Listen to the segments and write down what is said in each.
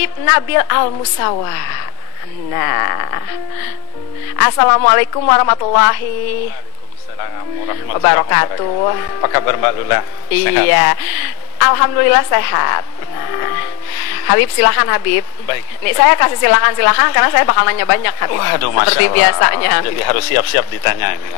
Habib Nabil Al-Musawa. Nah, Assalamualaikum warahmatullahi wabarakatuh. Apa kabar Mbak Lula? Iya, alhamdulillah sehat. Nah, Habib, silakan Habib. Baik. Nih saya kasih silakan karena saya bakal nanya banyak Habib. Waduh, seperti biasanya. Jadi harus siap-siap ditanya ini.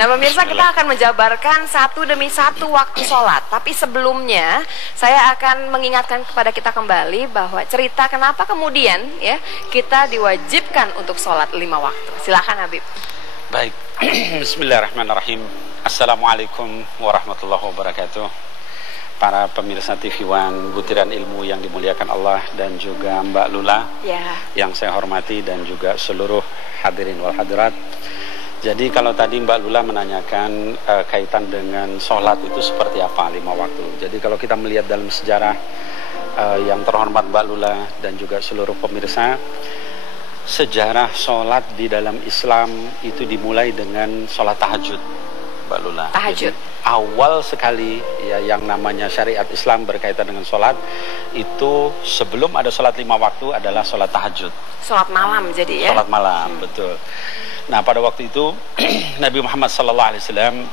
Nah pemirsa, kita akan menjabarkan satu demi satu waktu sholat. Tapi sebelumnya saya akan mengingatkan kepada kita kembali bahwa cerita kenapa kemudian ya kita diwajibkan untuk sholat 5 waktu. Silakan Habib. Baik. Bismillahirrahmanirrahim. Assalamualaikum warahmatullahi wabarakatuh. Para pemirsa TV One, butiran ilmu yang dimuliakan Allah, dan juga Mbak Lula yang saya hormati, dan juga seluruh hadirin wal hadirat. Jadi kalau tadi Mbak Lula menanyakan kaitan dengan sholat itu seperti apa 5 waktu. Jadi kalau kita melihat dalam sejarah yang terhormat Mbak Lula dan juga seluruh pemirsa, sejarah sholat di dalam Islam itu dimulai dengan sholat tahajud, Mbak Lula. Tahajud. Jadi, awal sekali ya yang namanya syariat Islam berkaitan dengan sholat itu sebelum ada sholat 5 waktu adalah sholat tahajud. Sholat malam jadi ya? Sholat malam, betul. Nah pada waktu itu Nabi Muhammad SAW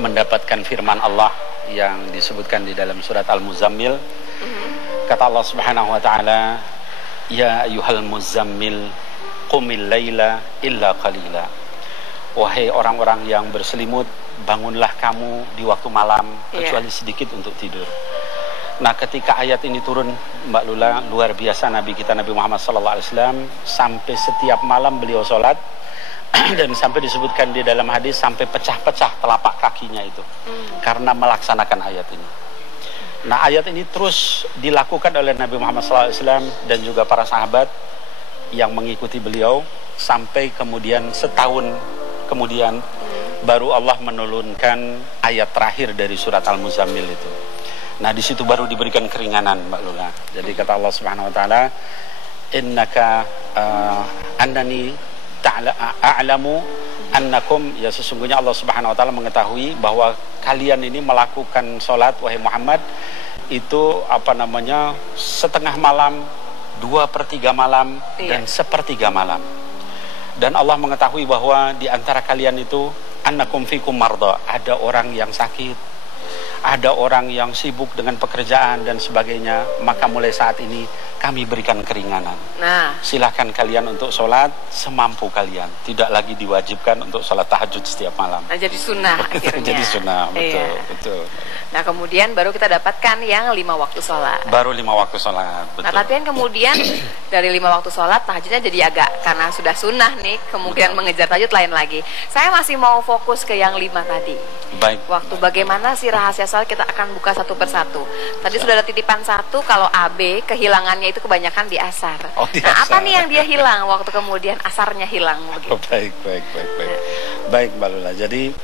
mendapatkan firman Allah yang disebutkan di dalam surat Al-Muzammil. Kata Allah Subhanahu Wa Taala, Ya ayyuhal muzammil qumil laila illa qalila. Wahai orang-orang yang berselimut, bangunlah kamu di waktu malam kecuali sedikit untuk tidur. Nah ketika ayat ini turun Mbak Lula, luar biasa Nabi kita Nabi Muhammad SAW sampai setiap malam beliau sholat dan sampai disebutkan di dalam hadis sampai pecah-pecah telapak kakinya itu karena melaksanakan ayat ini. Nah ayat ini terus dilakukan oleh Nabi Muhammad SAW dan juga para sahabat yang mengikuti beliau sampai kemudian setahun kemudian baru Allah menurunkan ayat terakhir dari surat Al-Muzammil itu. Nah di situ baru diberikan keringanan Mbak Lula. Jadi kata Allah Subhanahu Wa Taala, Innaka annani a'lamu annakum, ya sesungguhnya Allah Subhanahu Wa Taala mengetahui bahwa kalian ini melakukan sholat wahai Muhammad itu setengah malam, 2/3 malam dan 1/3 malam. Dan Allah mengetahui bahwa di antara kalian itu annakum fikum marda, ada orang yang sakit, ada orang yang sibuk dengan pekerjaan dan sebagainya, maka mulai saat ini kami berikan keringanan. Nah, silakan kalian untuk sholat semampu kalian, tidak lagi diwajibkan untuk sholat tahajud setiap malam. Nah, jadi sunnah akhirnya. Jadi sunnah, betul. Nah, kemudian baru kita dapatkan yang 5 waktu sholat. Baru 5 waktu sholat, betul. Nah, tapi kan kemudian dari 5 waktu sholat, tahajudnya jadi agak, karena sudah sunnah nih, kemungkinan mengejar tahajud lain lagi. Saya masih mau fokus ke yang 5 tadi. Baik. Waktu bagaimana sih rahasia sholat, kita akan buka satu persatu. Tadi sudah ada titipan satu, kalau AB kehilangannya itu kebanyakan di asar. Nah, apa nih yang dia hilang waktu kemudian asarnya hilang begitu? Baik. Baik Mbak Lula. Jadi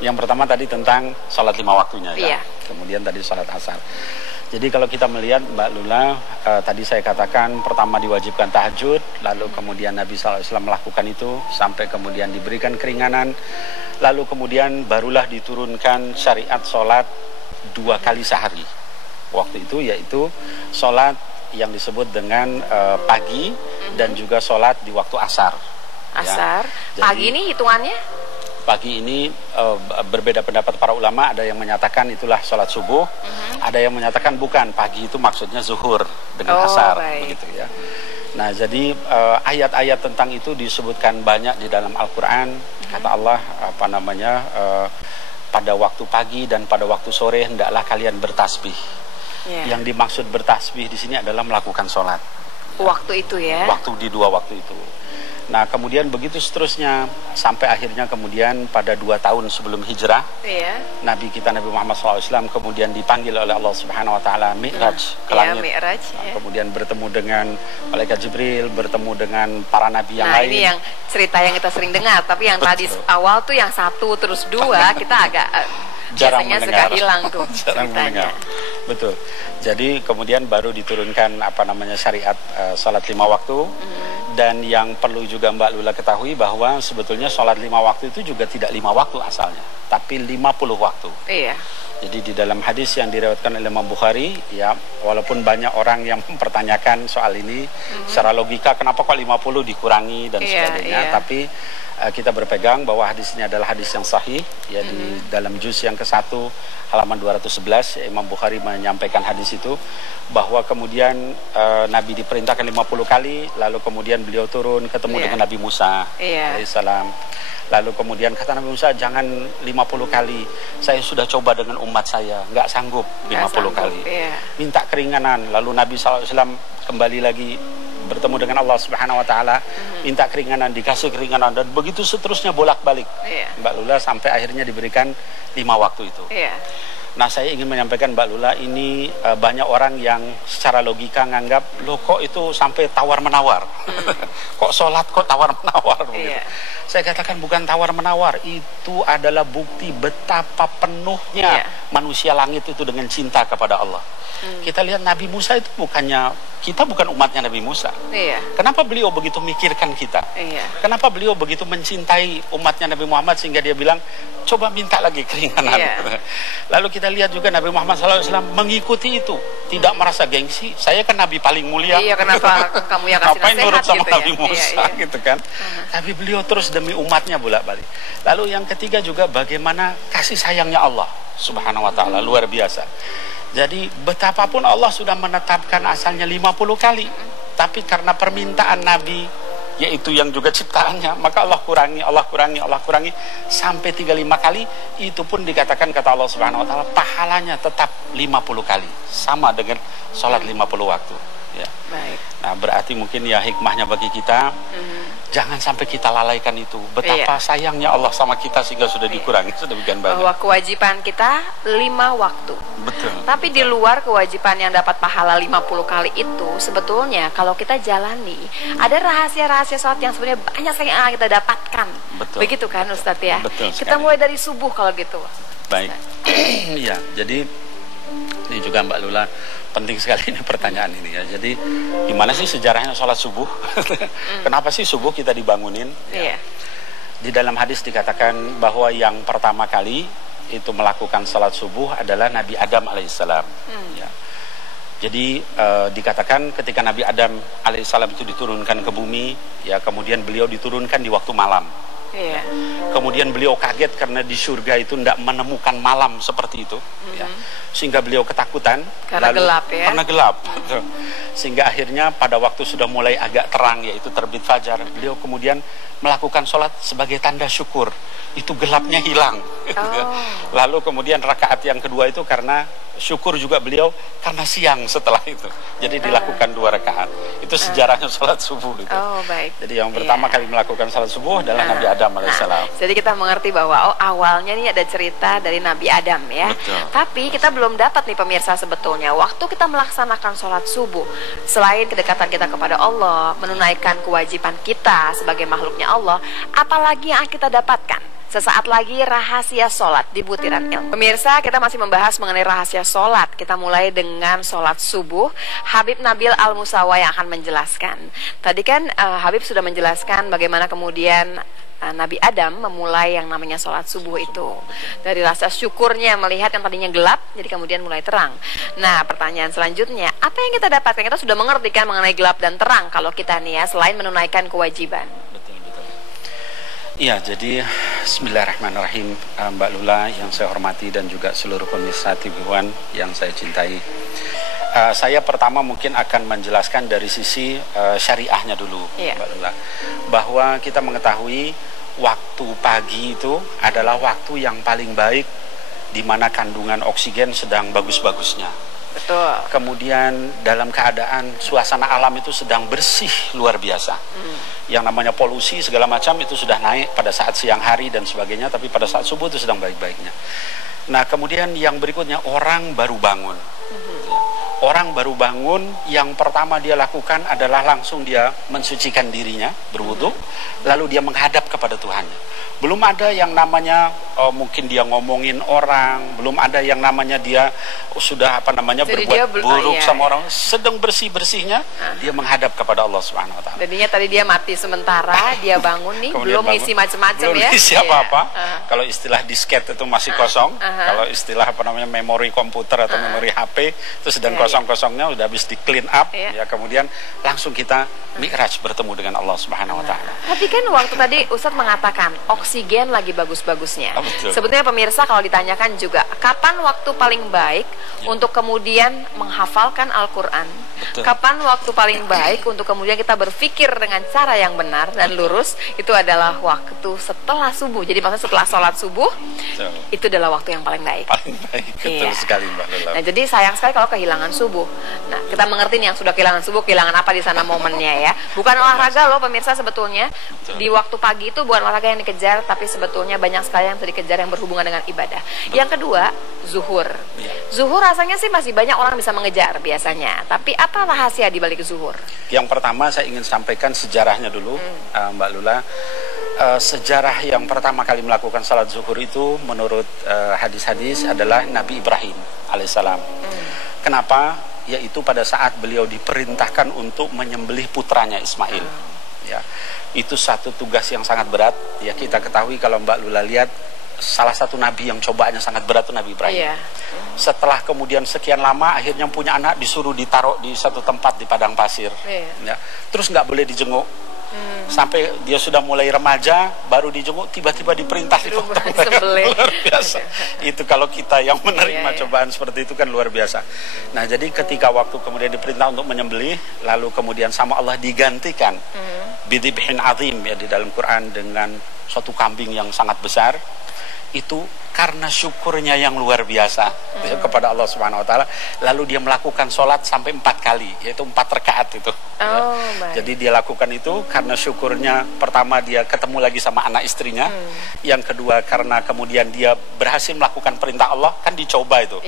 yang pertama tadi tentang sholat 5 waktunya ya. Kemudian tadi sholat asar. Jadi kalau kita melihat Mbak Lula, tadi saya katakan pertama diwajibkan tahajud, lalu kemudian Nabi SAW melakukan itu sampai kemudian diberikan keringanan, lalu kemudian barulah diturunkan syariat sholat 2 kali sehari. Waktu itu yaitu sholat yang disebut dengan pagi dan juga sholat di waktu asar. Asar. Ya. Pagi ini hitungannya? Pagi ini berbeda pendapat para ulama, ada yang menyatakan itulah sholat subuh, ada yang menyatakan bukan, pagi itu maksudnya zuhur dengan asar, begitu ya. Nah jadi ayat-ayat tentang itu disebutkan banyak di dalam Al-Quran. Kata Allah pada waktu pagi dan pada waktu sore hendaklah kalian bertasbih. Yang dimaksud bertasbih di sini adalah melakukan sholat. Waktu itu ya? Waktu di 2 waktu itu. Nah kemudian begitu seterusnya sampai akhirnya kemudian pada 2 tahun sebelum hijrah, Nabi kita Nabi Muhammad SAW kemudian dipanggil oleh Allah Subhanahu Wa Taala Mi'raj ke langit. Kemudian bertemu dengan malaikat Jibril, bertemu dengan para nabi yang lain. Nah ini yang cerita yang kita sering dengar, tapi yang tadi awal tuh yang 1 terus 2 kita agak biasanya suka hilang tuh ceritanya. Betul. Jadi kemudian baru diturunkan syariat salat 5 waktu. Dan yang perlu juga Mbak Lula ketahui bahwa sebetulnya sholat 5 waktu itu juga tidak 5 waktu asalnya, tapi 50 waktu. Iya. Jadi di dalam hadis yang diriwayatkan oleh Imam Bukhari, ya, walaupun banyak orang yang mempertanyakan soal ini, secara logika kenapa kok 50 dikurangi dan sebagainya, tapi kita berpegang bahwa hadis ini adalah hadis yang sahih, ya, di dalam juz yang ke-1 halaman 211 Imam Bukhari menyampaikan hadis itu, bahwa kemudian Nabi diperintahkan 50 kali, lalu kemudian beliau turun ketemu dengan Nabi Musa alaihissalam. Lalu kemudian kata Nabi Musa, jangan 50 kali, saya sudah coba dengan umat saya, nggak sanggup 50 kali, minta keringanan. Lalu Nabi SAW kembali lagi bertemu dengan Allah Subhanahu Wa Taala, minta keringanan, dikasih keringanan, dan begitu seterusnya bolak-balik, Mbak Lula, sampai akhirnya diberikan 5 waktu itu. Nah, saya ingin menyampaikan Mbak Lula, ini banyak orang yang secara logika nganggap, loh kok itu sampai tawar-menawar, kok sholat kok tawar-menawar begitu. Saya katakan bukan tawar-menawar, itu adalah bukti betapa penuhnya manusia langit itu dengan cinta kepada Allah. Kita lihat Nabi Musa itu kita bukan umatnya Nabi Musa. Kenapa beliau begitu mikirkan kita? Kenapa beliau begitu mencintai umatnya Nabi Muhammad sehingga dia bilang, coba minta lagi keringanan. Lalu kita lihat juga Nabi Muhammad SAW mengikuti itu, tidak merasa gengsi. Saya kan Nabi paling mulia. Kenapa kamu yang kasih ngapain nurut sama gitu Nabi Musa gitu kan? Tapi beliau terus demi umatnya bolak-balik. Lalu yang ketiga juga bagaimana kasih sayangnya Allah Subhanahu Wa Taala luar biasa. Jadi betapapun Allah sudah menetapkan asalnya 50 kali, tapi karena permintaan Nabi, yaitu yang juga ciptaannya, maka Allah kurangi sampai 35 kali. Itu pun dikatakan kata Allah Subhanahu Wa Taala pahalanya tetap 50 kali, sama dengan sholat 50 waktu. Ya. Baik. Nah, berarti mungkin ya hikmahnya bagi kita, jangan sampai kita lalaikan itu. Betapa sayangnya Allah sama kita sehingga sudah dikurangi sedemikian banyak. Bahwa kewajiban kita 5 waktu. Betul. Tapi di luar kewajiban yang dapat pahala 50 kali itu, sebetulnya kalau kita jalani, ada rahasia-rahasia sholat yang sebenarnya banyak sekali yang kita dapatkan. Betul. Begitu kan Ustadz ya? Betul sekali. Kita mulai dari subuh kalau gitu. Baik. Iya, jadi ini juga Mbak Lula, penting sekali ini pertanyaan ini ya. Jadi gimana sih sejarahnya sholat subuh? Kenapa sih subuh kita dibangunin? Ya. Di dalam hadis dikatakan bahwa yang pertama kali itu melakukan sholat subuh adalah Nabi Adam alaihissalam. Ya. Jadi dikatakan ketika Nabi Adam alaihissalam itu diturunkan ke bumi, ya, kemudian beliau diturunkan di waktu malam. Kemudian beliau kaget karena di surga itu tidak menemukan malam seperti itu, ya. Sehingga beliau ketakutan karena gelap, ya. Karena gelap. Sehingga akhirnya pada waktu sudah mulai agak terang, yaitu terbit fajar, beliau kemudian melakukan sholat sebagai tanda syukur, itu gelapnya hilang. Lalu kemudian rakaat yang kedua itu karena syukur juga beliau karena siang setelah itu, jadi dilakukan 2 rakaat. Itu sejarahnya sholat subuh itu. Baik. Jadi yang pertama kali melakukan sholat subuh adalah Nabi Adam alaihissalam. Jadi kita mengerti bahwa awalnya ini ada cerita dari Nabi Adam, ya. Betul. Tapi kita belum dapat nih pemirsa, sebetulnya waktu kita melaksanakan sholat subuh, selain kedekatan kita kepada Allah, menunaikan kewajiban kita sebagai makhluknya Allah, apalagi yang kita dapatkan? Sesaat lagi rahasia sholat di Butiran Ilmu. Pemirsa, kita masih membahas mengenai rahasia sholat. Kita mulai dengan sholat subuh. Habib Nabil Al-Musawa yang akan menjelaskan. Tadi kan Habib sudah menjelaskan bagaimana kemudian Nabi Adam memulai yang namanya sholat subuh itu. Dari rasa syukurnya melihat yang tadinya gelap, jadi kemudian mulai terang. Nah, pertanyaan selanjutnya, apa yang kita dapatkan? Kita sudah mengerti kan mengenai gelap dan terang kalau kita nih ya, selain menunaikan kewajiban. Iya, jadi bismillahirrahmanirrahim, Mbak Lula yang saya hormati dan juga seluruh pemirsa TV One yang saya cintai. Saya pertama mungkin akan menjelaskan dari sisi syariahnya dulu, Mbak Lula. Bahwa kita mengetahui waktu pagi itu adalah waktu yang paling baik di mana kandungan oksigen sedang bagus-bagusnya. Betul. Kemudian dalam keadaan suasana alam itu sedang bersih luar biasa. Yang namanya polusi segala macam itu sudah naik pada saat siang hari dan sebagainya, tapi pada saat subuh itu sedang baik-baiknya. Nah, kemudian yang berikutnya orang baru bangun. Orang baru bangun, yang pertama dia lakukan adalah langsung dia mensucikan dirinya, berwudu, lalu dia menghadap kepada Tuhannya. Belum ada yang namanya mungkin dia ngomongin orang, belum ada yang namanya dia sudah Jadi berbuat buruk iya, sama orang. Sedang bersih-bersihnya dia menghadap kepada Allah Subhanahu wa taala. Jadinya tadi dia mati sementara, dia bangun nih, Kemudian belum bangun, ngisi macam-macam ya. belum ngisi apa-apa. Iya. Kalau istilah disket itu masih kosong, kalau istilah memori komputer atau memori HP itu sedang kosong-kosongnya, udah habis di clean up, ya kemudian langsung kita mi'raj bertemu dengan Allah Subhanahu wa taala. Tapi kan waktu tadi Ustadz mengatakan oksigen lagi bagus-bagusnya. Sebetulnya pemirsa kalau ditanyakan juga, kapan waktu paling baik untuk kemudian menghafalkan Al-Quran? Kapan waktu paling baik untuk kemudian kita berpikir dengan cara yang benar dan lurus? Itu adalah waktu setelah subuh. Jadi maksudnya setelah sholat subuh, itu adalah waktu yang paling baik. Paling baik, betul sekali Mbak Lula. Nah, jadi sayang sekali kalau kehilangan subuh. Nah, kita mengerti nih yang sudah kehilangan subuh, kehilangan apa di sana momennya ya. Bukan olahraga loh pemirsa sebetulnya. Di waktu pagi itu bukan olahraga yang dikejar, tapi sebetulnya banyak sekali yang bisa dikejar yang berhubungan dengan ibadah. Yang kedua, zuhur. Zuhur rasanya sih masih banyak orang bisa mengejar biasanya. Tapi apa rahasia di balik zuhur? Yang pertama saya ingin sampaikan sejarahnya dulu, Mbak Lula. Sejarah yang pertama kali melakukan salat zuhur itu menurut hadis-hadis adalah Nabi Ibrahim alaihissalam. Kenapa? Yaitu pada saat beliau diperintahkan untuk menyembelih putranya Ismail. Ya, itu satu tugas yang sangat berat. Ya, kita ketahui kalau Mbak Lula lihat, salah satu nabi yang cobaannya sangat berat itu Nabi Ibrahim. Setelah kemudian sekian lama akhirnya punya anak, disuruh ditaruh di satu tempat di padang pasir. Ya, terus nggak boleh dijenguk. Sampai dia sudah mulai remaja baru dijenguk, tiba-tiba diperintah dipotong. Luar biasa. Itu kalau kita yang menerima cobaan seperti itu kan luar biasa. Nah, jadi ketika waktu kemudian diperintah untuk menyembelih, lalu kemudian sama Allah digantikan bidhibhin azim, ya, di dalam Quran dengan suatu kambing yang sangat besar. Itu karena syukurnya yang luar biasa kepada Allah Subhanahu wa taala, lalu dia melakukan sholat sampai 4 kali, yaitu 4 rakaat itu. Jadi dia lakukan itu karena syukurnya, pertama dia ketemu lagi sama anak istrinya, yang kedua karena kemudian dia berhasil melakukan perintah Allah, kan dicoba itu.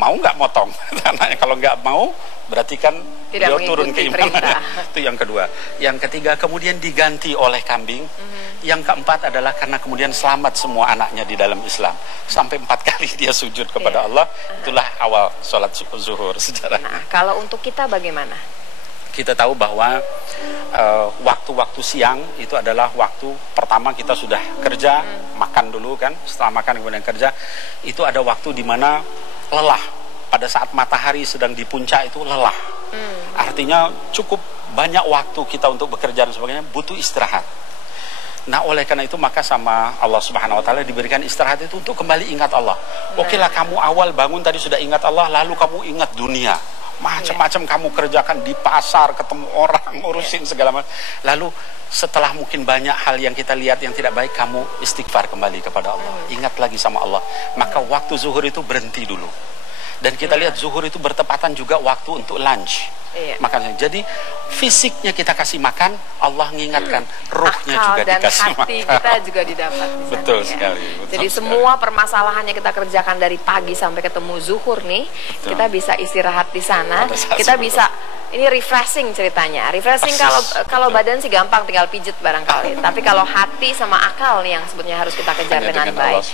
Mau nggak motong? Anaknya kalau nggak mau berarti kan dia turun keimanan. Itu yang kedua. Yang ketiga kemudian diganti oleh kambing. Yang keempat adalah karena kemudian selamat semua anaknya di dalam Islam. Sampai 4 kali dia sujud kepada Allah. Itulah awal sholat zuhur sejarahnya. Nah, kalau untuk kita bagaimana? Kita tahu bahwa waktu-waktu siang itu adalah waktu pertama kita sudah kerja, makan dulu kan. Setelah makan kemudian kerja, itu ada waktu di mana lelah. Pada saat matahari sedang di puncak itu lelah. Artinya cukup banyak waktu kita untuk bekerja dan sebagainya, butuh istirahat. Nah, oleh karena itu maka sama Allah Subhanahu wa taala diberikan istirahat itu untuk kembali ingat Allah. Okelah kamu awal bangun tadi sudah ingat Allah, lalu kamu ingat dunia. Macam-macam kamu kerjakan di pasar, ketemu orang, ngurusin segala macam. Lalu setelah mungkin banyak hal yang kita lihat yang tidak baik, kamu istighfar kembali kepada Allah. Ingat lagi sama Allah. Maka waktu zuhur itu berhenti dulu. Dan kita lihat zuhur itu bertepatan juga waktu untuk lunch. Makanya jadi fisiknya kita kasih makan, Allah mengingatkan ruhnya akal juga dan dikasih hati makan. kita juga didapat di sana, Betul ya. sekali. Jadi semua permasalahan yang kita kerjakan dari pagi sampai ketemu zuhur nih, kita bisa istirahat di sana. Kita bisa ini refreshing ceritanya. Refreshing kalau badan sih gampang tinggal pijet barangkali. Tapi kalau hati sama akal nih yang sebetulnya harus kita kejar dengan baik.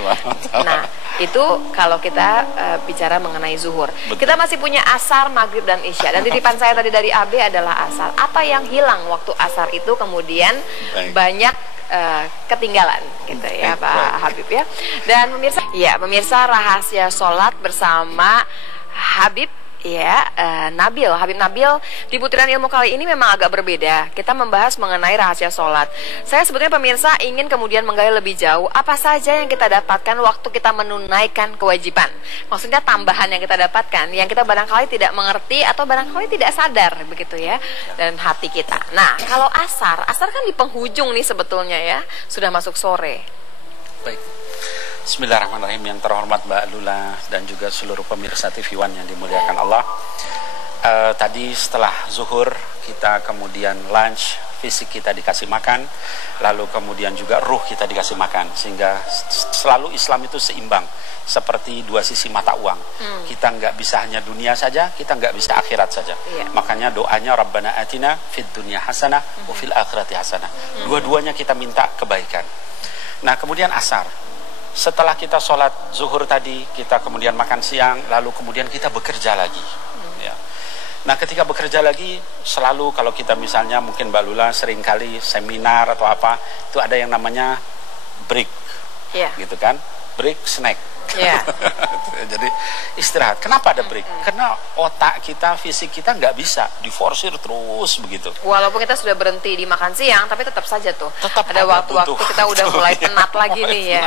Nah, itu kalau kita bicara mengenai zuhur. Kita masih punya asar, maghrib dan isya. Dan titipan saya tadi dari AB adalah asar. Apa yang hilang waktu asar itu kemudian banyak ketinggalan gitu ya Pak Habib ya. Dan pemirsa rahasia sholat bersama Habib Habib Nabil di Butiran Ilmu kali ini memang agak berbeda. Kita membahas mengenai rahasia sholat. Saya sebetulnya pemirsa ingin kemudian menggali lebih jauh apa saja yang kita dapatkan waktu kita menunaikan kewajiban. Maksudnya tambahan yang kita dapatkan yang kita barangkali tidak mengerti atau barangkali tidak sadar begitu ya, dan hati kita. Nah, kalau asar kan di penghujung nih sebetulnya ya, sudah masuk sore. Baik. Bismillahirrahmanirrahim. Yang terhormat Mbak Lula dan juga seluruh pemirsa TV One yang dimuliakan Allah. Tadi setelah zuhur kita kemudian lunch, fisik kita dikasih makan, lalu kemudian juga ruh kita dikasih makan, sehingga selalu Islam itu seimbang, seperti dua sisi mata uang. Kita nggak bisa hanya dunia saja, kita nggak bisa akhirat saja. Makanya doanya Rabbana atina fid dunya hasanah wa fil akhirati hasanah. Dua-duanya kita minta kebaikan. Nah kemudian asar, setelah kita sholat zuhur tadi, kita kemudian makan siang, lalu kemudian kita bekerja lagi. Ya. Nah ketika bekerja lagi, selalu kalau kita misalnya mungkin Mbak Lula seringkali seminar atau apa, itu ada yang namanya break, gitu kan, break snack. Jadi istirahat. Kenapa ada break? Karena otak kita, fisik kita nggak bisa diforsir terus begitu. Walaupun kita sudah berhenti di makan siang, tapi tetap saja tuh tetap ada waktu-waktu kita udah mulai penat lagi nih ya.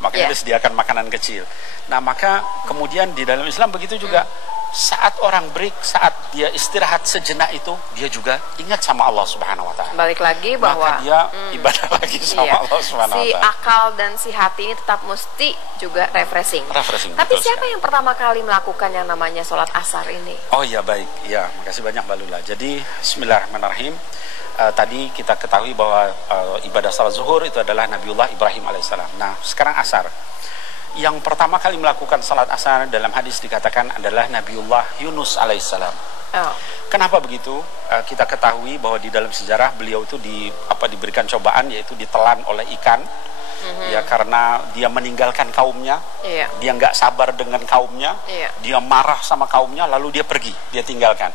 Makanya disediakan makanan kecil. Nah maka kemudian di dalam Islam begitu juga. Saat orang break, saat dia istirahat sejenak itu, dia juga ingat sama Allah Subhanahu wa Ta'ala. Balik lagi bahwa maka dia ibadah lagi sama Allah Subhanahu wa Ta'ala. Si akal dan si hati ini tetap mesti juga refreshing. Tapi siapa yang pertama kali melakukan yang namanya sholat asar ini? Oh iya baik, ya makasih banyak Mbak Lula. Jadi Bismillahirrahmanirrahim. Tadi kita ketahui bahwa ibadah salat zuhur itu adalah Nabiullah Ibrahim alaihissalam. Nah sekarang asar. Yang pertama kali melakukan salat asar dalam hadis dikatakan adalah Nabiullah Yunus alaihissalam. Kenapa begitu? Kita ketahui bahwa di dalam sejarah beliau itu diberikan cobaan, yaitu ditelan oleh ikan. Ya karena dia meninggalkan kaumnya, dia nggak sabar dengan kaumnya, dia marah sama kaumnya, lalu dia pergi, dia tinggalkan.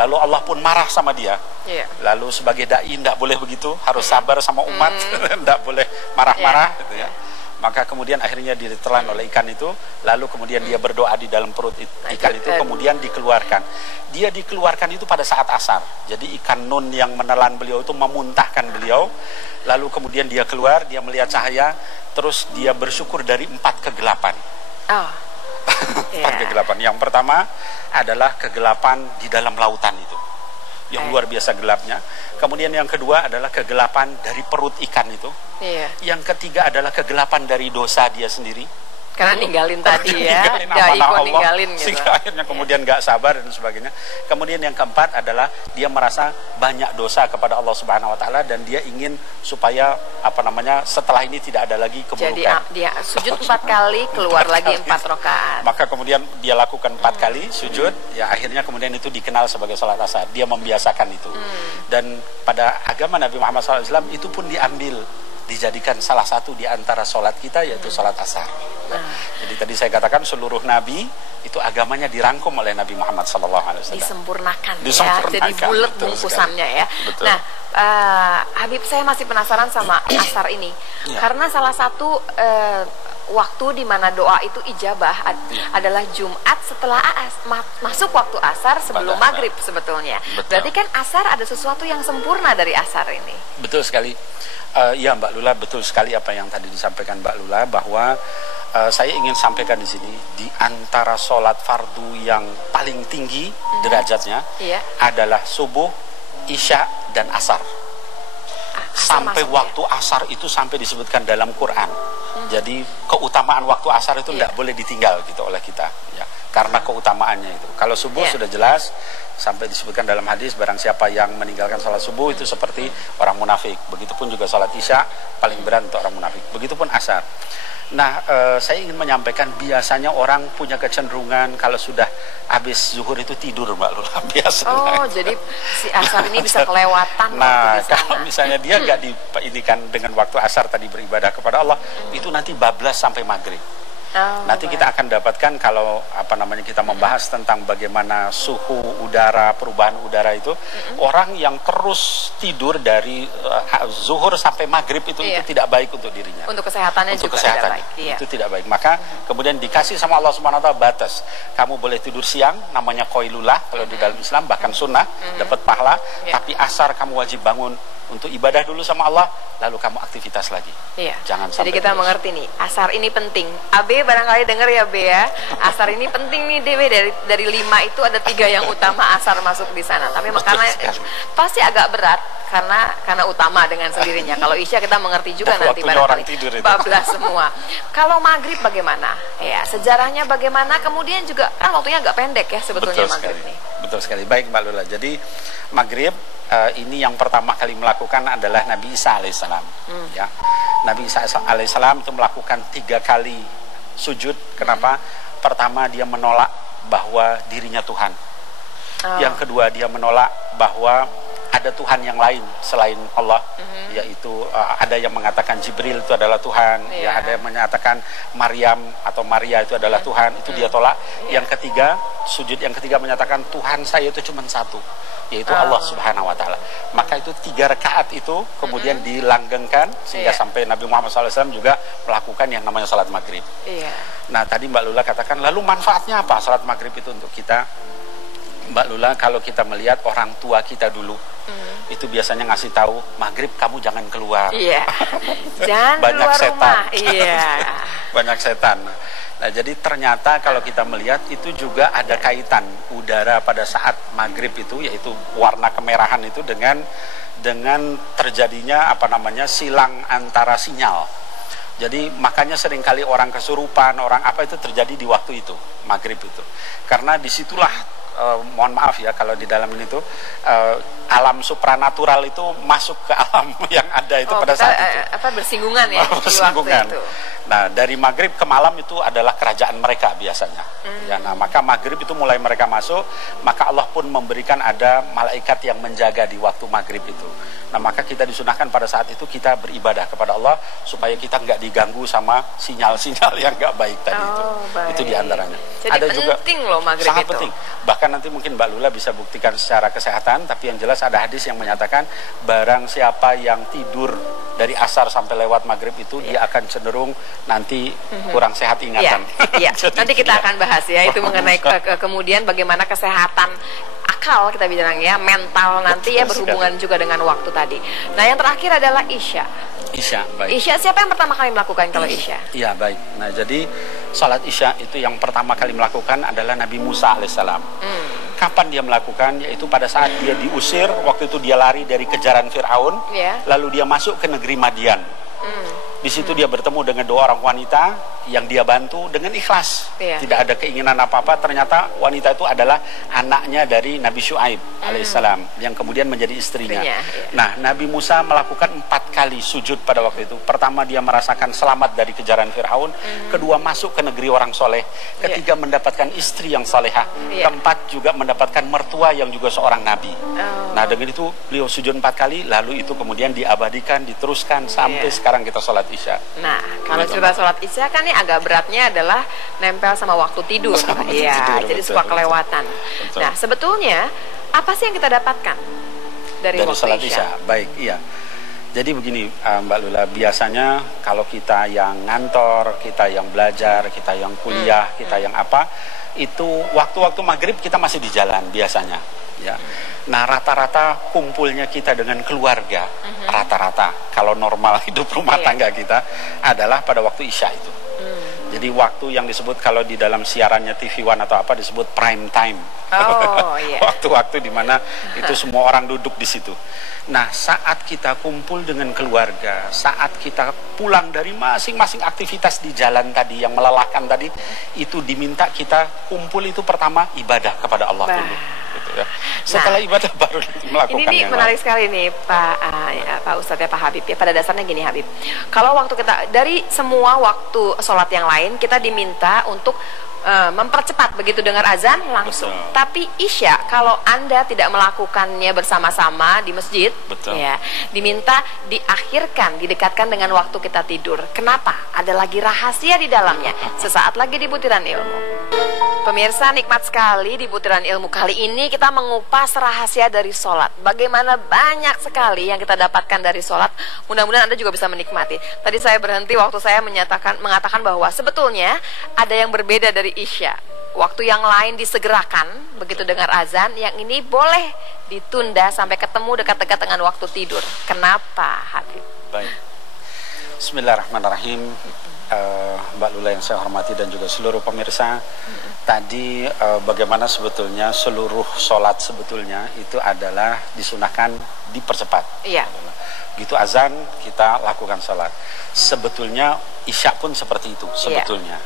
Lalu Allah pun marah sama dia. Lalu sebagai dai tidak boleh begitu, harus sabar sama umat, tidak boleh marah-marah, gitu ya. Maka kemudian akhirnya ditelan oleh ikan itu, lalu kemudian dia berdoa di dalam perut ikan itu, kemudian dikeluarkan. Dia dikeluarkan itu pada saat asar. Jadi ikan nun yang menelan beliau itu memuntahkan beliau, lalu kemudian dia keluar, dia melihat cahaya, terus dia bersyukur dari 4 kegelapan. 4 kegelapan. Yang pertama adalah kegelapan di dalam lautan itu, yang luar biasa gelapnya. Kemudian yang kedua adalah kegelapan dari perut ikan itu. Yang ketiga adalah kegelapan dari dosa dia sendiri. Karena ninggalin tadi ya, ninggalin gitu. Sehingga akhirnya kemudian nggak sabar dan sebagainya. Kemudian yang keempat adalah dia merasa banyak dosa kepada Allah Subhanahu Wa Taala dan dia ingin supaya setelah ini tidak ada lagi keburukan. Jadi dia sujud 4 kali, keluar lagi 4 rakaat. Maka kemudian dia lakukan 4 kali sujud, ya akhirnya kemudian itu dikenal sebagai sholat asar. Dia membiasakan itu. Dan pada agama Nabi Muhammad SAW itu pun dijadikan salah satu di antara sholat kita, yaitu sholat asar. Jadi tadi saya katakan seluruh nabi itu agamanya dirangkum oleh Nabi Muhammad SAW. Disempurnakan. Ya, jadi bulat bungkusannya ya. Betul. Nah, Habib, saya masih penasaran sama asar ini, karena salah satu waktu di mana doa itu ijabah adalah Jumat setelah masuk waktu asar sebelum maghrib sebetulnya. Berarti kan asar ada sesuatu yang sempurna dari asar ini. Betul sekali. Ya Mbak Lula, betul sekali apa yang tadi disampaikan Mbak Lula, bahwa saya ingin sampaikan di sini, di antara sholat fardu yang paling tinggi derajatnya adalah subuh, isya, dan asar. Sampai waktu asar itu sampai disebutkan dalam Quran. Jadi keutamaan waktu asar itu tidak boleh ditinggal gitu oleh kita, ya, karena keutamaannya itu. Kalau subuh sudah jelas, sampai disebutkan dalam hadis, barang siapa yang meninggalkan sholat subuh itu seperti orang munafik. Begitupun juga sholat isya, paling berat untuk orang munafik. Begitupun asar. Nah, saya ingin menyampaikan, biasanya orang punya kecenderungan kalau sudah habis zuhur itu tidur, Mbak Lula, biasanya. Jadi si asar ini bisa kelewatan. Nah, kalau misalnya dia nggak diinikan dengan waktu asar tadi beribadah kepada Allah, itu nanti bablas sampai maghrib. Nanti kita akan dapatkan kalau kita membahas tentang bagaimana suhu udara, perubahan udara itu, orang yang terus tidur dari zuhur sampai maghrib itu tidak baik untuk dirinya. Untuk kesehatannya juga tidak baik. Itu tidak baik. Maka kemudian dikasih sama Allah Subhanahu Wa Taala batas. Kamu boleh tidur siang, namanya qailullah kalau di dalam Islam, bahkan sunnah, dapat pahala. Tapi asar kamu wajib bangun untuk ibadah dulu sama Allah, lalu kamu aktivitas lagi. Jangan sampai. Jadi kita mengerti nih, asar ini penting. AB barangkali dengar ya, B ya. Asar ini penting nih, DW, dari 5 itu ada 3 yang utama asar masuk di sana. Tapi karena pasti agak berat karena utama dengan sendirinya. Kalau Isya kita mengerti juga nanti barangkali bablas semua. Kalau maghrib bagaimana? Ya, sejarahnya bagaimana? Kemudian juga kan waktunya agak pendek ya sebetulnya maghrib ini. Betul sekali. Baik Mbak Lula. Jadi maghrib ini yang pertama kali melakukan adalah Nabi Isa alaihissalam. Ya, Nabi Isa alaihissalam itu melakukan 3 kali sujud. Kenapa? Pertama dia menolak bahwa dirinya Tuhan. Yang kedua dia menolak bahwa ada Tuhan yang lain selain Allah, yaitu ada yang mengatakan Jibril itu adalah Tuhan, ya ada yang menyatakan Maryam atau Maria itu adalah Tuhan, itu dia tolak. Yang ketiga, sujud yang ketiga menyatakan Tuhan saya itu cuma satu, yaitu Allah Subhanahu Wa Taala. Maka itu 3 rakaat itu kemudian dilanggengkan sehingga sampai Nabi Muhammad SAW juga melakukan yang namanya salat maghrib. Nah tadi Mbak Lula katakan, lalu manfaatnya apa salat maghrib itu untuk kita? Mbak Lula, kalau kita melihat orang tua kita dulu, itu biasanya ngasih tahu maghrib kamu jangan keluar. Jangan banyak keluar setan. rumah. Banyak setan. Nah jadi ternyata kalau kita melihat itu juga ada kaitan udara pada saat maghrib itu, yaitu warna kemerahan itu dengan terjadinya silang antara sinyal. Jadi makanya seringkali orang kesurupan, orang apa itu terjadi di waktu itu, maghrib itu. Karena disitulah mohon maaf ya kalau di dalam ini tuh alam supranatural itu masuk ke alam yang ada itu pada saat itu. Bersinggungan ya bersinggungan. di waktu itu. Nah dari maghrib ke malam itu adalah kerajaan mereka biasanya. Ya, nah maka maghrib itu mulai mereka masuk, maka Allah pun memberikan ada malaikat yang menjaga di waktu maghrib itu. Nah maka kita disunahkan pada saat itu kita beribadah kepada Allah supaya kita nggak diganggu sama sinyal-sinyal yang nggak baik tadi itu. Baik. Itu diantaranya. Jadi ada penting juga loh maghrib sangat itu. Penting. Bahkan nanti mungkin Mbak Lula bisa buktikan secara kesehatan, tapi yang jelas ada hadis yang menyatakan barang siapa yang tidur dari asar sampai lewat maghrib itu dia akan cenderung nanti kurang sehat ingatan. Nanti kita akan bahas ya itu mengenai kemudian bagaimana kesehatan akal kita bilang ya, mental nanti ya berhubungan juga dengan waktu tadi. Nah yang terakhir adalah Isya. Baik. Isya siapa yang pertama kali melakukan kalau Isya? Iya baik. Nah jadi salat Isya itu yang pertama kali melakukan adalah Nabi Musa alaihissalam. Kapan dia melakukan? Yaitu pada saat dia diusir, waktu itu dia lari dari kejaran Fir'aun, lalu dia masuk ke negeri Madian. Di situ dia bertemu dengan 2 orang wanita yang dia bantu dengan ikhlas. Tidak ada keinginan apa-apa. Ternyata wanita itu adalah anaknya dari Nabi Syuaib alaihissalam yang kemudian menjadi istrinya. Nah, Nabi Musa melakukan 4 kali sujud pada waktu itu. Pertama dia merasakan selamat dari kejaran Fir'aun. Kedua masuk ke negeri orang soleh. Ketiga mendapatkan istri yang salehah. Keempat juga mendapatkan mertua yang juga seorang nabi. Nah dengan itu beliau sujud 4 kali. Lalu itu kemudian diabadikan, diteruskan sampai sekarang kita sholat Isya. Nah, kalau cerita sholat Isya kan ini agak beratnya adalah nempel sama waktu tidur. Jadi suka kelewatan. Betul. Nah, sebetulnya apa sih yang kita dapatkan dari waktu sholat Isya? Baik, iya. Jadi begini Mbak Lula, biasanya kalau kita yang ngantor, kita yang belajar, kita yang kuliah, kita yang apa, itu waktu-waktu maghrib kita masih di jalan biasanya. Ya. Nah rata-rata kumpulnya kita dengan keluarga, rata-rata kalau normal hidup rumah tangga kita adalah pada waktu Isya itu. Jadi waktu yang disebut kalau di dalam siarannya TV One atau apa disebut prime time. Waktu-waktu di mana itu semua orang duduk di situ. Nah saat kita kumpul dengan keluarga, saat kita pulang dari masing-masing aktivitas di jalan tadi yang melelahkan tadi, itu diminta kita kumpul itu pertama ibadah kepada Allah dulu. Gitu ya. Setelah ibadah baru melakukan ini menarik sekali nih Pak Ustadz ya, Pak Habib ya. Pada dasarnya gini Habib, kalau waktu kita dari semua waktu sholat yang lain kita diminta untuk mempercepat begitu dengar azan langsung. Tapi Isya kalau Anda tidak melakukannya bersama-sama di masjid, ya diminta diakhirkan, didekatkan dengan waktu kita tidur. Kenapa? Ada lagi rahasia di dalamnya. Sesaat lagi di Butiran Ilmu. Pemirsa, nikmat sekali di Butiran Ilmu kali ini kita mengupas rahasia dari sholat. Bagaimana banyak sekali yang kita dapatkan dari sholat. Mudah-mudahan Anda juga bisa menikmati. Tadi saya berhenti waktu saya mengatakan bahwa sebetulnya ada yang berbeda dari Isya. Waktu yang lain disegerakan begitu dengar azan, yang ini boleh ditunda sampai ketemu dekat-dekat dengan waktu tidur. Kenapa, Habib? Baik. Bismillahirrahmanirrahim. Mbak Lula yang saya hormati dan juga seluruh pemirsa, Tadi bagaimana sebetulnya seluruh sholat sebetulnya itu adalah disunahkan dipercepat. Iya. Gitu azan kita lakukan sholat. Sebetulnya isya pun seperti itu sebetulnya.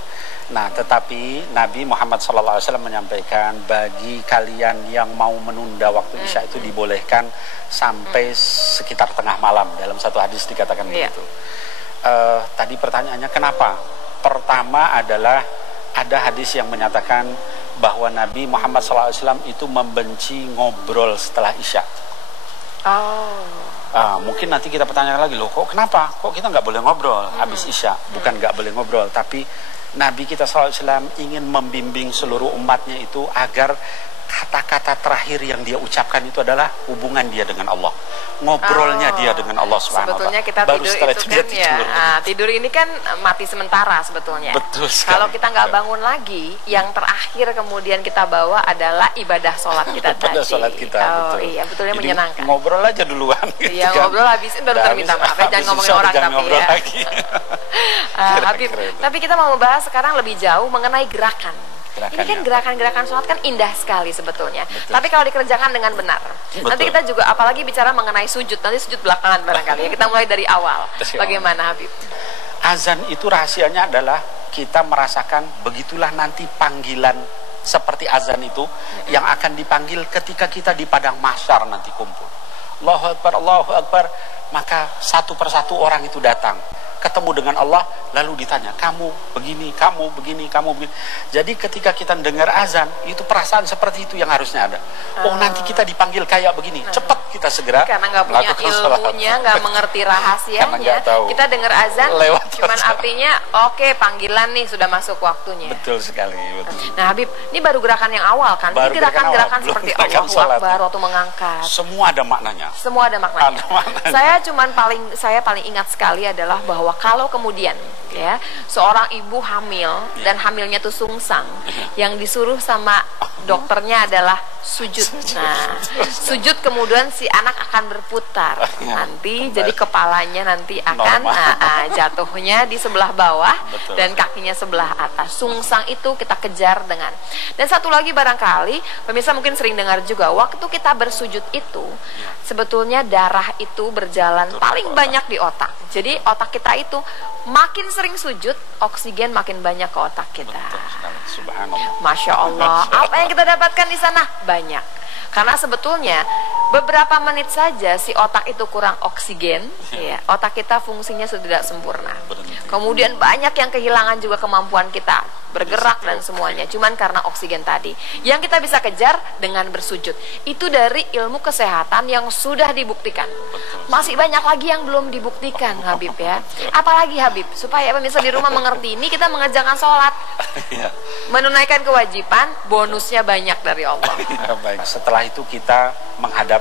Nah, tetapi Nabi Muhammad SAW menyampaikan bagi kalian yang mau menunda waktu isya itu dibolehkan sampai sekitar tengah malam. Dalam satu hadis dikatakan begitu. Tadi pertanyaannya kenapa? Pertama adalah ada hadis yang menyatakan bahwa Nabi Muhammad SAW itu membenci ngobrol setelah isya. Mungkin nanti kita pertanyakan lagi, loh kok kenapa? Kok kita nggak boleh ngobrol habis isya? Bukan nggak boleh ngobrol, tapi Nabi kita SAW ingin membimbing seluruh umatnya itu agar kata-kata terakhir yang dia ucapkan itu adalah hubungan dia dengan Allah, ngobrolnya dia dengan Allah Subhanahu wa Ta'ala. Sebetulnya kita baru tidur setelah itu itu kan dia tidur. Tidur ini kan mati sementara sebetulnya. Betul sekali. Kalau kita nggak bangun lagi, yang terakhir kemudian kita bawa adalah ibadah sholat kita tadi. Ibadah sholat kita, betul. Iya, betulnya Jadi, menyenangkan. ngobrol aja duluan. Gitu Iya, kan. ngobrol habisin baru minta maaf ya, jangan ngomongin orang jangan tapi ngobrol ya. lagi. Habib, tapi kita mau membahas sekarang lebih jauh mengenai gerakan. Ini kan gerakan-gerakan sholat kan indah sekali sebetulnya. Betul. Tapi kalau dikerjakan dengan benar. Betul. Nanti kita juga apalagi bicara mengenai sujud. Nanti sujud belakangan barangkali ya. Kita mulai dari awal. Bagaimana Habib? Azan itu rahasianya adalah kita merasakan begitulah nanti panggilan seperti azan itu yang akan dipanggil ketika kita di padang mahsyar nanti kumpul. Allahu Akbar, Allahu Akbar. Maka satu persatu orang itu datang ketemu dengan Allah, lalu ditanya, kamu begini, kamu begini, kamu begini. Jadi ketika kita dengar azan, itu perasaan seperti itu yang harusnya ada. Oh, nanti kita dipanggil kayak begini, cepat kita segera. Karena nggak punya ilmunya, nggak mengerti rahasianya, kita dengar azan, cuman artinya, oke, panggilan nih sudah masuk waktunya. Betul sekali. Betul. Nah Habib, ini baru gerakan yang awal kan? Ini gerakan-gerakan seperti Allahu Akbar atau mengangkat. Semua ada maknanya. Semua ada maknanya. Saya paling ingat sekali adalah bahwa kalau kemudian ya seorang ibu hamil dan hamilnya tuh sungsang, yang disuruh sama dokternya adalah sujud. Nah, sujud kemudian si anak akan berputar nanti, jadi kepalanya nanti akan jatuhnya di sebelah bawah. Betul. Dan kakinya sebelah atas. Sungsang itu kita kejar dengan. Dan satu lagi barangkali pemirsa mungkin sering dengar juga, waktu kita bersujud itu sebetulnya darah itu berjalan paling banyak di otak. Jadi otak kita itu makin sering sujud, oksigen makin banyak ke otak kita. Subhanallah. Masya Allah. Apa yang kita dapatkan di sana? Banyak. Karena sebetulnya beberapa menit saja si otak itu kurang oksigen, ya, otak kita fungsinya sudah tidak sempurna. Kemudian banyak yang kehilangan juga kemampuan kita bergerak dan semuanya, cuman karena oksigen tadi. Yang kita bisa kejar dengan bersujud. Itu dari ilmu kesehatan yang sudah dibuktikan. Masih banyak lagi yang belum dibuktikan, Habib ya. Apalagi Habib, supaya pemirsa di rumah mengerti ini, kita mengerjakan sholat, menunaikan kewajiban, bonusnya banyak dari Allah. Baik. Setelah itu kita menghadap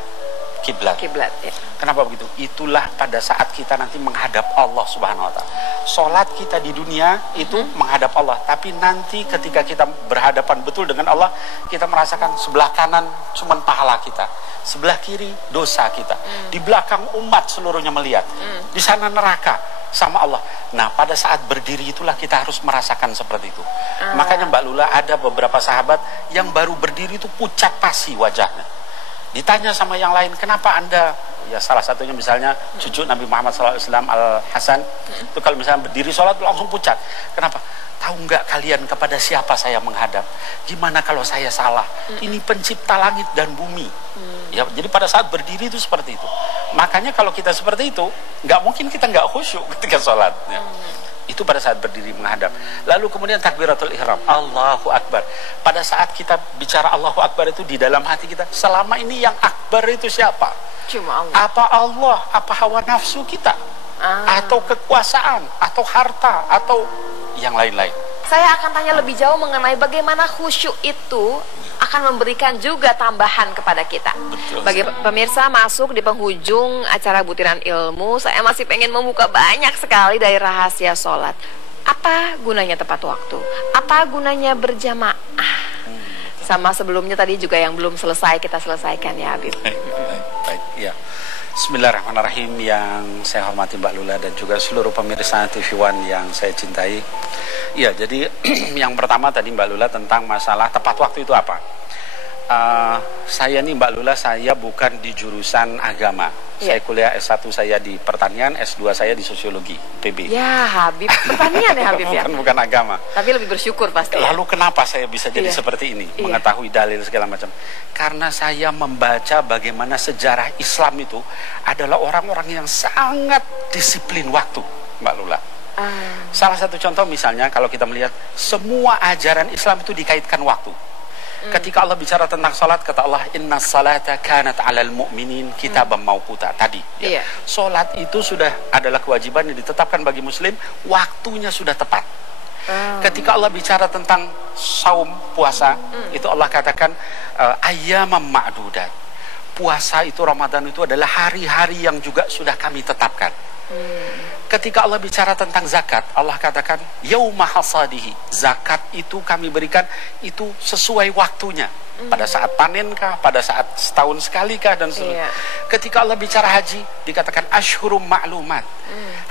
kiblat. Kiblat ya. Kenapa begitu? Itulah pada saat kita nanti menghadap Allah Subhanahu wa Ta'ala. Sholat kita di dunia itu menghadap Allah, tapi nanti ketika kita berhadapan betul dengan Allah, kita merasakan sebelah kanan cuman pahala kita, sebelah kiri dosa kita, di belakang umat seluruhnya melihat, di sana neraka sama Allah. Nah, pada saat berdiri itulah kita harus merasakan seperti itu. Makanya Mbak Lula, ada beberapa sahabat yang baru berdiri itu pucat pasi wajahnya. Ditanya sama yang lain, kenapa Anda, ya salah satunya misalnya cucu Nabi Muhammad SAW, Al-Hasan, itu kalau misalnya berdiri sholat langsung pucat. Kenapa? Tahu nggak kalian kepada siapa saya menghadap? Gimana kalau saya salah? Ini pencipta langit dan bumi. Ya, jadi pada saat berdiri itu seperti itu. Makanya kalau kita seperti itu, nggak mungkin kita nggak khusyuk ketika sholat. Ya. Itu pada saat berdiri menghadap. Lalu kemudian takbiratul ihram, Allahu Akbar. Pada saat kita bicara Allahu Akbar itu di dalam hati kita, selama ini yang akbar itu siapa? Cuma Allah. Apa Allah? Apa hawa nafsu kita? Atau kekuasaan? Atau harta? Atau yang lain-lain? Saya akan tanya lebih jauh mengenai bagaimana khusyuk itu akan memberikan juga tambahan kepada kita. Betul. Bagi pemirsa, masuk di penghujung acara Butiran Ilmu, saya masih pengen membuka banyak sekali dari rahasia sholat. Apa gunanya tepat waktu? Apa gunanya berjamaah? Sama sebelumnya tadi juga yang belum selesai kita selesaikan ya Habib. Baik, ya. Bismillahirrahmanirrahim. Yang saya hormati Mbak Lula dan juga seluruh pemirsa TV One yang saya cintai. Ya, jadi yang pertama tadi Mbak Lula tentang masalah tepat waktu itu apa? Saya nih Mbak Lula, saya bukan di jurusan agama. Saya kuliah S1 saya di pertanian, S2 saya di sosiologi, PB. Ya, Habib, pertanian ya Habib ya? Bukan agama. Tapi lebih bersyukur pasti. Lalu kenapa saya bisa jadi seperti ini? Mengetahui dalil segala macam. Karena saya membaca bagaimana sejarah Islam itu adalah orang-orang yang sangat disiplin waktu, Mbak Lula. Salah satu contoh misalnya kalau kita melihat semua ajaran Islam itu dikaitkan waktu. Ketika Allah bicara tentang salat, kata Allah, inna salata kanat alal mu'minin kitaban mauquta. Tadi ya. Salat itu sudah adalah kewajiban yang ditetapkan bagi muslim, waktunya sudah tepat. Ketika Allah bicara tentang saum, puasa, itu Allah katakan ayyamam ma'dudat. Puasa itu, Ramadan itu adalah hari-hari yang juga sudah kami tetapkan. Ketika Allah bicara tentang zakat, Allah katakan yauma hasadihi, zakat itu kami berikan itu sesuai waktunya. Pada saat panenkah, pada saat setahun sekalikah, dan seterusnya. Ketika Allah bicara haji, dikatakan ashhurum ma'lumat.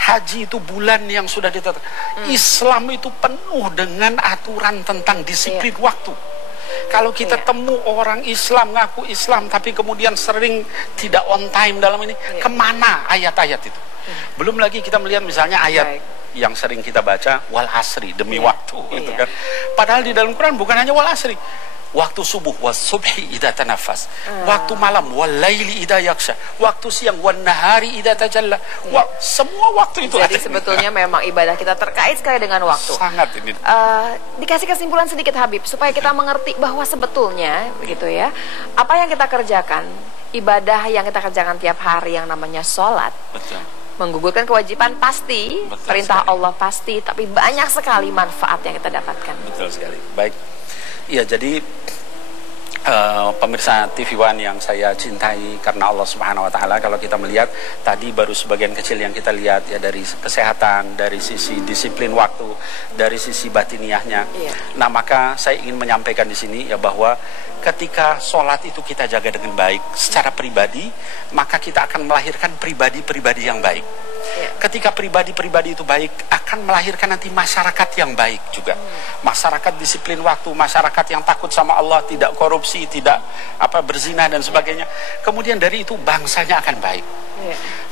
Haji itu bulan yang sudah ditetapkan. Islam itu penuh dengan aturan tentang disiplin waktu. Kalau kita temu orang Islam, ngaku Islam, tapi kemudian sering tidak on time dalam ini, kemana ayat-ayat itu? Belum lagi kita melihat misalnya ayat yang sering kita baca, wal asri, demi waktu, gitu kan. Padahal di dalam Quran bukan hanya wal asri, waktu subuh, was subhi idza tanafas, waktu malam, wal laili idza yaksha, waktu siang, wan nahari idza tajalla. Semua waktu itu. Jadi sebetulnya memang ibadah kita terkait sekali dengan waktu. Sangat ini. Dikasih kesimpulan sedikit Habib supaya kita mengerti bahwa sebetulnya begitu ya, apa yang kita kerjakan, ibadah yang kita kerjakan tiap hari yang namanya sholat. Betul. Menggugurkan kewajiban pasti, perintah Allah pasti, tapi banyak sekali manfaat yang kita dapatkan. Betul sekali. Baik. Iya, jadi pemirsa TV One yang saya cintai karena Allah Subhanahu wa taala, kalau kita melihat tadi baru sebagian kecil yang kita lihat ya, dari kesehatan, dari sisi disiplin waktu, dari sisi batiniahnya. Nah, maka saya ingin menyampaikan di sini ya bahwa ketika sholat itu kita jaga dengan baik secara pribadi, maka kita akan melahirkan pribadi-pribadi yang baik. Ketika pribadi-pribadi itu baik, akan melahirkan nanti masyarakat yang baik juga. Masyarakat disiplin waktu, masyarakat yang takut sama Allah, tidak korupsi, tidak berzina dan sebagainya. Kemudian dari itu bangsanya akan baik.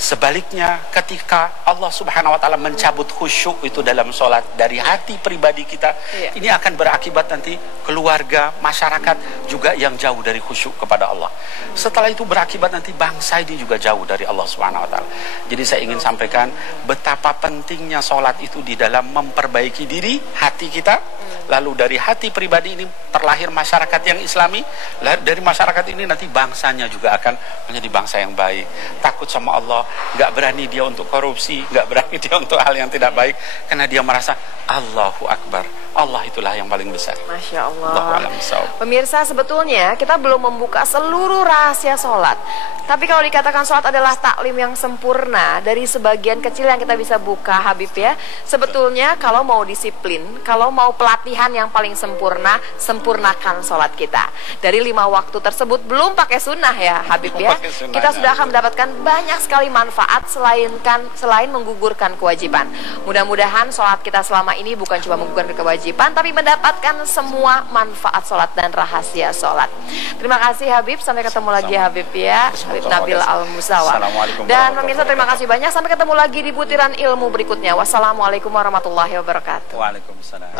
Sebaliknya, ketika Allah Subhanahu wa taala mencabut khusyuk itu dalam sholat dari hati pribadi kita, ini akan berakibat nanti keluarga, masyarakat juga yang jauh dari khusyuk kepada Allah. Setelah itu berakibat nanti bangsa ini juga jauh dari Allah Subhanahu wa taala. Jadi saya ingin sampaikan betapa pentingnya sholat itu di dalam memperbaiki diri, hati kita. Lalu dari hati pribadi ini terlahir masyarakat yang islami. Dari masyarakat ini nanti bangsanya juga akan menjadi bangsa yang baik, takut sama Allah, nggak berani dia untuk korupsi, nggak berani dia untuk hal yang tidak baik, karena dia merasa Allahu Akbar, Allah itulah yang paling besar. Masya Allah. Pemirsa, sebetulnya kita belum membuka seluruh rahasia sholat. Tapi kalau dikatakan sholat adalah taklim yang sempurna, dari sebagian kecil yang kita bisa buka Habib ya, sebetulnya kalau mau disiplin, kalau mau pelatihan yang paling sempurna, sempurnakan sholat kita. Dari 5 waktu tersebut belum pakai sunnah ya Habib ya, kita sudah akan mendapatkan banyak sekali manfaat selain menggugurkan kewajiban. Mudah-mudahan sholat kita selama ini bukan cuma menggugurkan kewajiban, tapi mendapatkan semua manfaat sholat dan rahasia sholat. Terima kasih Habib, sampai ketemu lagi Habib ya, Habib Nabil Al-Musawa. Dan pemirsa, terima kasih banyak, sampai ketemu lagi di butiran ilmu berikutnya. Wassalamualaikum warahmatullahi wabarakatuh. Waalaikumsalam.